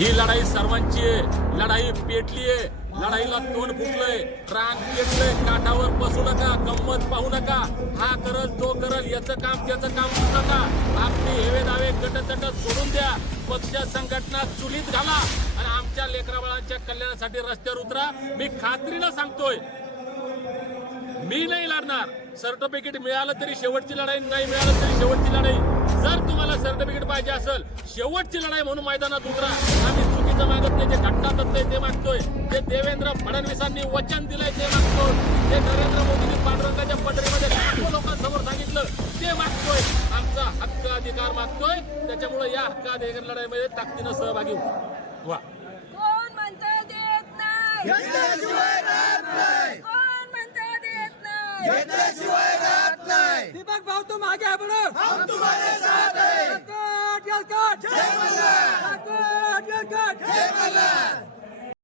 ही लढाई सर्वांची आहे. लढाई पेटली आहे. लढाईला तोंड फुटलंय, रान पेटलंय. काठावर बसू नका, गंमत पाहू नका. हा करल तो करल, याचं काम त्याचं काम करू नका. आपले हेवे दावे गटतट सोडून द्या. पक्ष संघटना चुलीत घाला आणि आमच्या लेकराबाळांच्या कल्याणासाठी रस्त्यावर उतरा. मी खात्रीनं सांगतोय, मी नाही लढणार. सर्टिफिकेट मिळालं तरी शेवटची लढाई, नाही मिळालं तरी शेवटची लढाई. जर तुम्हाला सर्टिफिकेट पाहिजे असेल, शेवटची लढाई म्हणून मैदानात उतरा. आम्ही चुकीचं मागत नाही, जे घटना तत्व ते मागतोय. जे देवेंद्र फडणवीसांनी वचन दिलंय ते मागतोय. जे नरेंद्र मोदींनी पांडुरंगाच्या पटरीमध्ये लाखो लोकांसमोर सांगितलं ते मागतोय. आमचा हक्क अधिकार मागतोय. त्याच्यामुळे या हक्क अधिकार लढाईमध्ये ताकदीनं सहभागी व्हा. कोण म्हणतं देत नाही, घेतल्याशिवाय राहत नाही, कोण म्हणतं देत नाही, घेतल्याशिवाय राहत नाही. दीपक भाऊ तुम आगे बढ़ो, हम तुम्हारे साथ हैं. जय मल्हार, जय मल्हार, जय मल्हार. जय मल्हार.